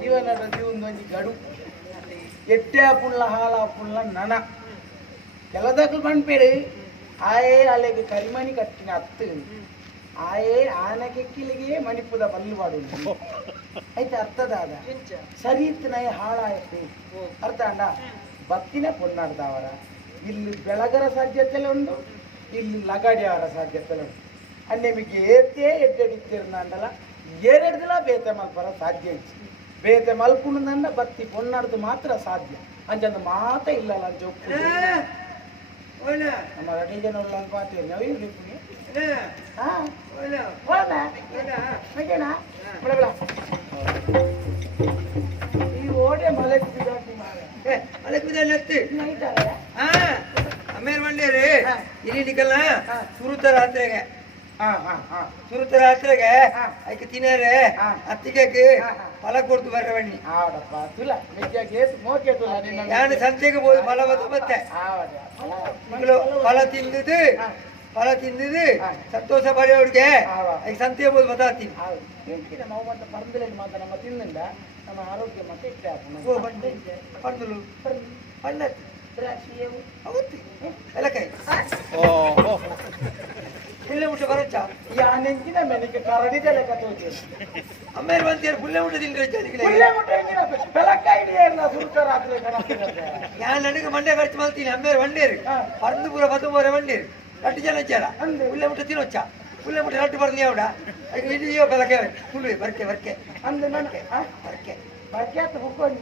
ಜೀವನದ ಜೀವನದೊಂದು ಗಡು. ಎಟ್ಟೆ ಪುಳ್ಳ ಹಾಲ ಪುಳ್ಳ ನನ. ಕೆಲದಕ್ಕೂ ಮಣ್ಪೇಡು ಆಯೇ ಅಲೆಗೆ ಕರಿಮಣಿ ಕಟ್ಟಿನ ಅತ್ತು. ಆಯೇ ಆನಕೆಕ್ಕಿಲಿಗೆ ಮಣಿಪುದ ಬಲ್ಲುವಾಡು. ಆಯ್ತು ಅರ್ಥದಾದ? ಸರಿ ನೈ ಹಾಳಾಯ್ತು ಅರ್ಥ ಅಂಡ ಬತ್ತಿನ ಪೊನ್ನಾಡ್ದವರ ಇಲ್ಲಿ ಬೆಳಗರ ಸಾಧ್ಯತೆಲ್ಲ ಉಂಟು ಇಲ್ಲಿ ಲಗಾಡಿಯವರ ಸಾಧ್ಯತೆ ಉಂಟು ಅನ್ನೆಮಿಗೆ ಏತೇ ಎಡ್ಡೆಡಿತ್ತಿರಂದಲ್ಲ ಎರಡು ದಿನ ಬೇತೆ ಮಲ್ಪರ ಸಾಧ್ಯ ಇತ್ತು ಬೇತೆ ಮಲ್ಕೊಂಡ ಬತ್ತಿ ಪೊನ್ನಾಡ್ದು ಮಾತ್ರ ಸಾಧ್ಯ. ಅಂಜಂದು ಮಾತ ಇಲ್ಲಲ್ಲ ಅಂಜ ನಮ್ಮ ರೆಡಿ ಜನ ಉಳ್ಳ ಪಾತಿ ನಾವು ಇರ್ಲಿ ಪುಣ್ಯ? ಹಾ? ಅದಕ್ಕೆ ಬಿದ್ದಲ್ಲತ್ತಿ ನೈಟಲ್ಲ ಹಾ ಅಮ್ಮೇರ್ ಮಂಡ್ಯರಿ ಹಾ. ಇಲ್ಲಿ ನಿಕಲ್ಲ ಹಾ. ಸುರುತ ರಾತ್ರಿಗೆ ಹಾ ಹಾ ಹಾ ಸುರುತ ರಾತ್ರಿಗೆ ಹಾ. ಐಕೆ ತಿನ್ನರೆ ಹಾ. ಅತ್ತಿಗೆಗೆ ಹಾ, ಹಾ. ಫಲ ಕೊಡ್ತು ಬರ್ರೆ ಬನ್ನಿ ಆವಡಪ್ಪ ತುಲ ಮೆಜ್ಜ ಗೇಸ್ ಮೋಕೆ ತುಲ ನಿನ್ನ ನಾನು ಸಂತೆಗೆ ಹೋಗಿ ಫಲ ಬಂದು ಮತ್ತೆ ಆವಡ ಮಗಳು ಫಲ ತಿಂದಿದ್ದು ಹಾ. ಫಲ ತಿಂದಿದ್ದು ಹಾ. ಸಂತೋಷ ಪಡೆಯೋರಿಗೆ ಆವ. ಐಕೆ ಸಂತೆಗೆ ಹೋಗಿ ಬತ್ತಾತೀನಿ ಹೌದು ಎಂಟಿನ ನಾವು ಮತ್ತೆ ಪರಂದಿಲೆಗೆ ಮಾತ್ರ ನಮ್ಮ ತಿಂದಿಂದ ನಮ್ಮ ಆರೋಗ್ಯ ಮತ್ತೆ ಇಟ್ಟೆ ಓ ಬಂದು ಪಂಡುಲು ಪಂಡತ್ತಿ ದ್ರಾಕ್ಷಿಯವು ಅವತ್ತಿ ಎಲಕಾಯಿ ಪುಲ್ಲೆ ಮುಟ್ಟ ಬರಚ್ಚ ಯಾ ನೆಂಚಿನ ಮೆನಿಕೆ ಕರಡಿದೆಲೆ ಕತ್ತೋತಿ ಅಮ್ಮೇರ್ ಬಂತೀರ ಪುಲ್ಲೆ ಮುಟ್ಟ ತಿಂದ್ರೆ ಪುಲ್ಲೆ ಮುಟ್ಟೆ ಎಂಚಿನ ಬೆಳಕ ಇಡಿಯಲ್ಲ ಸುರುಕ ರಾತ್ರಿ ಕನಸಿರುತ್ತೆ ഞാൻ ನನಗೆ ಮಂಡ್ಯ ಖರ್ಚು ಮಾಡ್ತೀನಿ ಅಮ್ಮೇರು ಮಂಡ್ಯರು ಹಾ. ಪರಂದು ಪೂರ ಪತ್ತು ಮೂರ ಮಂಡ್ಯರು ಅಟ್ಟು ಜನ ಇಚ್ಚಾರ ಅಂದೆ. ಉಳ್ಳೆ ಮುಟ್ಟ ತಿನ್ನೊಚ್ಚ ಉಳ್ಳೆ ಮುಟ್ಟ ರಟ್ಟು ಬರ್ಲಿ ಅವಡ ಇಡಿಯೋ ಬೆಳಕೆ ಕುಲ್ವೆ ಬರ್ಕೆ ಬರ್ಕೆ ಅಂದು ನನಗೆ ಬರ್ಕೆ ಬಗ್ಯಾತ ಹುಕ್ಕೊಂಡು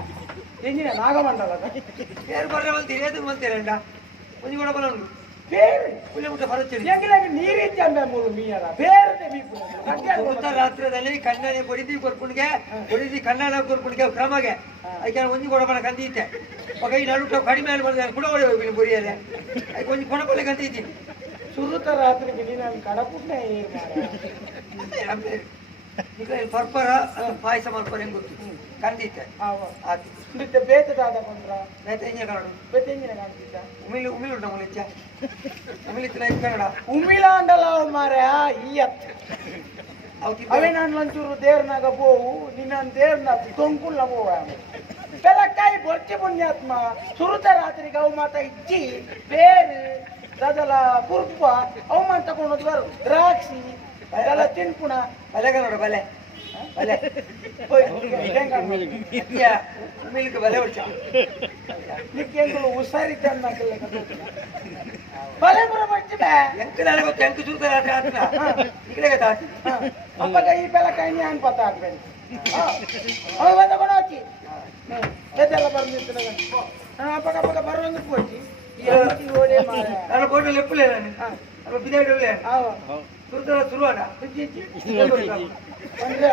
ಎಂಜಿನ ನಾಗಮಂಡಲ ಬೇರೆ ಬರ್ರೆ ಎದು ಬಂತೀರಿ ಅಂಡ ಒಂಜಿ ಕೂಡ ಬರೋದು ಬೇರೆ. ಉಳ್ಳೆ ಮುಟ್ಟ ಬರುತ್ತೀರಿ ಎಂಗಿಲಾಗಿ ನೀರಿದ್ದ ಅಂಬೆ ಮೂಲು ಮೀಯರ ಬೇರೆ ಬೀಪು ಉತ್ತರ ರಾತ್ರದಲ್ಲಿ ಕಣ್ಣನೆ ಕೊಡಿದಿ ಕೊರ್ಪುಣಿಗೆ ಕೊಡಿದಿ ಕಣ್ಣನ ಕೊರ್ಪುಣಿಗೆ ಕ್ರಮಗೆ. ಅದಕ್ಕೆ ಒಂಜಿ ಕೊಡಬಣ ಕಂದಿತ್ತೆ ಮಗ ಈ ನಡುಟ ಕಡಿಮೆ ಅಲ್ಲಿ ಬಂದ ಕೂಡ ಹೊಡೆ ಹೋಗಿ ಬರಿಯದೆ ಅದಕ್ಕೆ ಒಂಜಿ ಕೊಡಬಲ್ಲ ಕಂದಿದ್ದೀನಿ ಸುರುತ ರಾತ್ರಿಗೆ ನೀನು ಕಡಪುಟ್ನೆ ಏರ್ ಮಾರ ಈಗ ಪರ್ಪರ ಪಾಯಸ ಮಾಡ್ಕೊಂಡು ಹೆಂಗ್ ಗೊತ್ತು? ಕಂದಿತ್ತೆ ಆತು ನಿತ್ಯ ಬೇತದಾದ ಬಂದ್ರ ಬೇತ ಹೆಂಗೆ ಕನ್ನಡ. ಬೇತೆಂಗಿನ ಕಾಣ್ತಿದ್ದ ಉಮಿಲಿ ಉಮಿಲಿ ಉಂಟ ಮುಲಿಚ್ಚ ಉಮಿಲಿತ್ತಿನ ಇದು ಕನ್ನಡ. ಉಮ್ಮಿಲ ಅಂಡಲ ಮಾರ ಈ ಅತ್ತ ಅವೇ ನಾನು ಲಂಚೂರು ದೇವ್ರನಾಗ ಬೋವು ನಿನ್ನ ದೇವ್ರನ ತೊಂಕುಲ್ಲ ಬೋವ ಬೆಳಕಾಯಿ ಬೊಚ್ಚಿ ಪುಣ್ಯಾತ್ಮ ಸುರುತ ರಾತ್ರಿಗೆ ಅವು ಮಾತ ಇಜ್ಜಿ ಬೇರು ಗದಲ ಕುರ್ಪ ಅವು ಮಾತ ತಗೊಂಡೋದು ಬರು. ದ್ರಾಕ್ಷಿ ಅದೆಲ್ಲ ತಿನ್ಪುಣ ಬಲೆ ನೋಡು ಬಲೆ. ಬಲೆ. ಮಿಲ್ಕ್ ಬಲೆ ಹೊಡ್ಚ. ನಿಕ್ಕೆಂಗಳು ಹುಷಾರಿದ್ದ ಅನ್ನಕ್ಕೆಲ್ಲ ಬಲೆ ಬರ ಬರ್ತಿದೆ ಎಂಕ ನನಗೆ ಗೊತ್ತು ಎಂಕ ಸುರ್ತ ರಾತ್ರಿ ಆತ್ರ ಈಗಲೇ ತಾತಿ ಅಪ್ಪಗ ಈ ಬೆಳಕಾಯಿ ನೀ ಅನ್ಪತ್ತ ಆಗ್ಬೇಕು ಅವ ಬಂದ ಕೊಡ ಹಾಕಿ ಎದ್ದೆಲ್ಲ ಬಂದಿತ್ತು ಅಪ್ಪಗ ಅಪ್ಪಗ ಬರೋಂದು ಪೋಚಿ ನಾನು ಬೋಟಲ್ ಎಪ್ಪಲೇ ನಾನು. ಇಜ್ಜಿ. ಅಂದ್ರೆ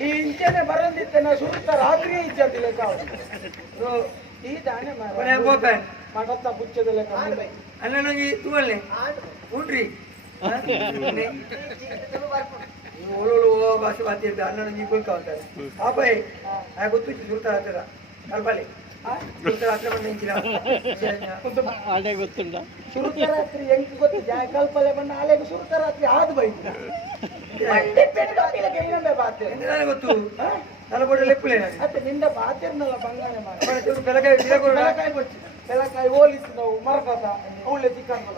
ಈ ಇಂಚೆನೆ ಬರಂದಿತ್ತನ ಸುತ್ತ ರಾತ್ರಿ ಇಜ್ಜದಿಲ್ಲ ಕಾವು ಈ ಮಾರ ಗೋಪನ್ ಮಗತ್ತ ಬುಚ್ಚದ ಲೆಕ್ಕ ಅಲ್ಲ ನಂಗೆ ತೂವಲ್ಲಿ ಉಂಡ್ರಿ. ಒಳ್ಳೊಳ್ಳು ಭಾಷೆ ಮಾತಿದ್ದ ಅಣ್ಣ ನಂಗೆ ಕೊಯ್ಕ ಅಂತಾರೆ ಪಾಪಯ್ ಆ ಗೊತ್ತು ಸುರ್ತರ ಹತ್ತಿರ ಕಲ್ಪಲಿ ಅದೇ ಗೊತ್ತುಂಟ? ಸುರುತ ರಾತ್ರಿ ಎಂಕ್ ಗೊತ್ತು ಜಾಯ ಕಲ್ಪಲೆ ಬಣ್ಣ ಆಲೆಗೆ ಸುರುತ ರಾತ್ರಿ ಆದ್ ಬೈತು. ಮಂಡಿ ಗೊತ್ತು? ನನ್ನ ಬೋಟಲ್ ಎಪ್ಪಲೇ ನಾನು ಅತ್ತೆ ನಿಂದ ಬಾತಿರ್ನಲ್ಲ ಬಂಗಾನೆ ಮಾರ ಬೆಳಗ್ಗೆ ದಿನಗಳು ಬೆಳಕಾಯಿ ಕೊಡ್ತಿ ಬೆಳಕಾಯಿ ಓಲಿತ್ತು ನಾವು ಮರಕದ ಅವಳೆ ಚಿಕ್ಕಂಗಲ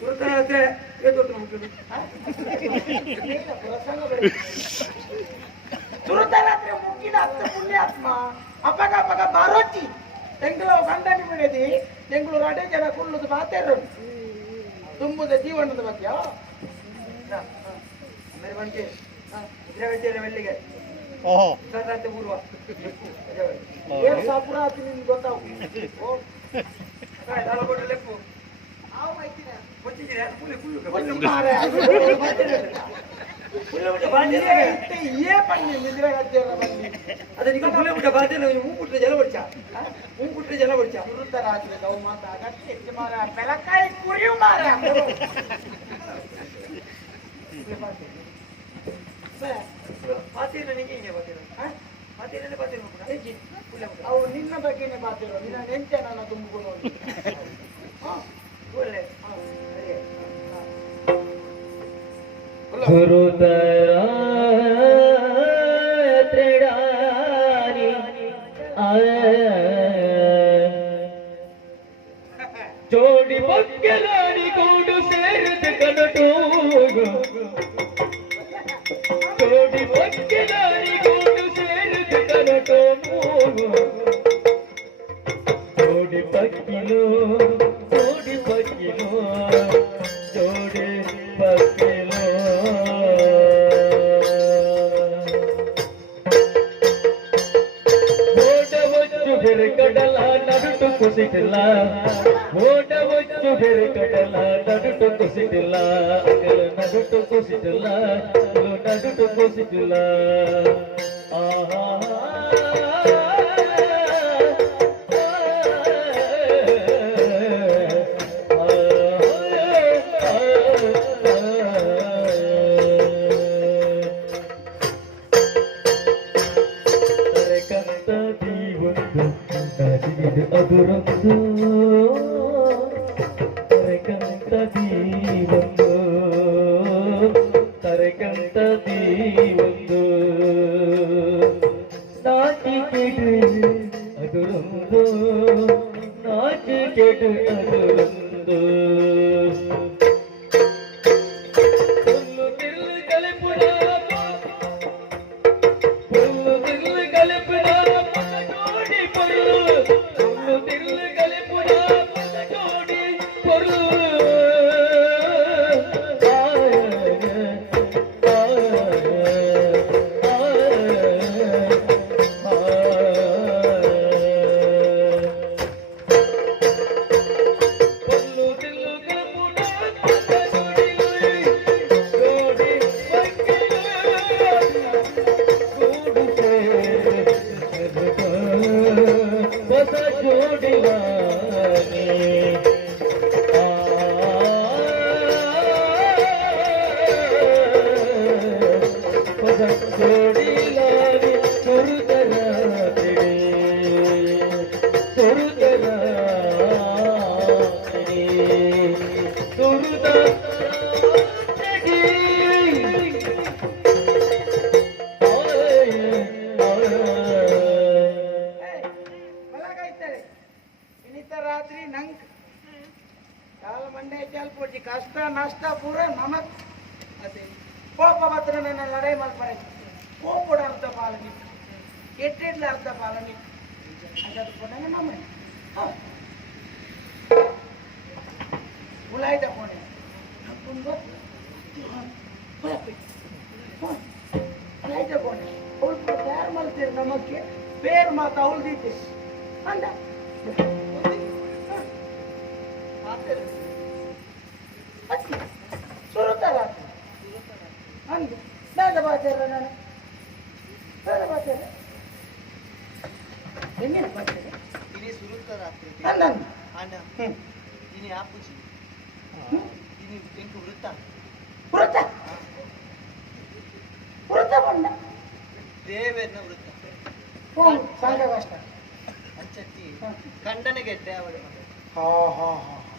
ಸುರ್ತರ ಹತ್ರ ಏತು ಮುಟ್ಟುದು ಸುರುತ ಹತ್ತು ಪುಣ್ಯಾತ್ಮ. ಅಪ್ಪಗ ಅಪ್ಪಗ ಬಾರೋಚಿ ಎಂಗ್ಳು ಗಂಡನಿ ಬಿಡದಿ ಬೆಂಗಳೂರು ಅಡೆ ಜನ ಕುಳ್ಳುದು ಮಾತೇರು ತುಂಬುದ ಜೀವನದ ಬಗ್ಗೆ. ಆಮೇಲೆ ಬಂತೆ ಇದ್ರೆ ಬೆಳ್ಳಿಗೆ ಓಹೋ. ಸಂಕ್ರಾಂತಿ ಪೂರ್ವ ಏನ್ ಸಾಪುರ ಆತಿ ನಿಮ್ಗೆ ಗೊತ್ತಾವು? ಲೆಪ್ಪು. ಗೊತ್ತಿದ್ದೀರಾ ಫುಲ್ ಫುಲ್ ಒಂದು ಮಾರೆ. ಬಾಂಧವ್ಯ ಇತ್ತೆ ಏ ಪನ್ನಿ ನಿದ್ರೆ ಗದ್ದೆಲ್ಲ ಬನ್ನಿ ಅದೇ ನಿಮಗೆ ಫುಲ್ ಬಿಟ್ಟ ಬಾಂಧವ್ಯ ಹೂ ಕುಟ್ರೆ ಜಲ ಬಡ್ಚ ಹೂ ಕುಟ್ರೆ ಜಲ ಬಡ್ಚ ಸುರುತ್ತ ರಾತ್ರಿ ಗೌ ಮಾತ ಅಗತ್ಯ ಇತ್ತು ಮಾರ ಬೆಳಕಾಯಿ ಕುರಿಯು ಮಾರ ಪಾತಿರ ನಿಂಗೆ ಹಿಂಗೆ ಪಾತಿರ ಪಾತಿರಲ್ಲೇ ಪಾತಿರ ಫುಲ್ ಅವು ನಿನ್ನ ಬಗ್ಗೆನೇ ಬಾತಿರೋ ನಿನ್ನ ನೆಂಚ ನನ್ನ ತುಂಬಿಕೊಂಡು हृदय ನಡುಟು ಕುಸಿಟಿಲ್ಲ ಬೇರೆ ಬೆರಕಡಲ ನಡುಟು ಕುಸಿಟಿಲ್ಲ ನಡುಟು ಕುಸಿಟಿಲ್ಲ ನಡುಟು ಕುಸಿಟಿಲ್ಲ ಆಹಾ. అది అదురందు తరకంత దీవందు తరకంత దీవందు నాటి కేటు అదురందు నాటి కేటు అదురందు ಕಷ್ಟ ನಷ್ಟ ಪೂರ ನಮಕ್ ಅದೇ ಕೋಪ ಮಾತ್ರ ನನ್ನ ಲಡಾಯಿ ಮಾಡ್ತಾರೆ ಕೋಪಡ ಅರ್ಧ ಪಾಲನಿ ಕೆಟ್ಟಿಡ್ಲ ಅರ್ಧ ಪಾಲನಿ ಅಂತ ಕೊಡಂಗ ನಮ್ಮ ಉಲಾಯ್ದ ಕೊನೆ ಹಾಕೊಂಡು ಉಲಾಯ್ದ ಕೊನೆ ಅವಳು ತಯಾರು ಮಾಡ್ತೀರಿ ನಮಕ್ಕೆ ಬೇರೆ ಮಾತು ಅವಳ್ದಿದ್ದೆ ಅಂದ apa sih ini engkau berita ವೃತ್ತ. ವೃತ್ತ? ಬಂದ. ದೇವೇನ ವೃತ್ತ. ಓ ಸಂಘ ಕಷ್ಟ ಅಂಚತ್ತಿ ಹ. ಗಂಡನಿಗೆ ಅವಳು ಹಾ ಹಾ ಹಾ.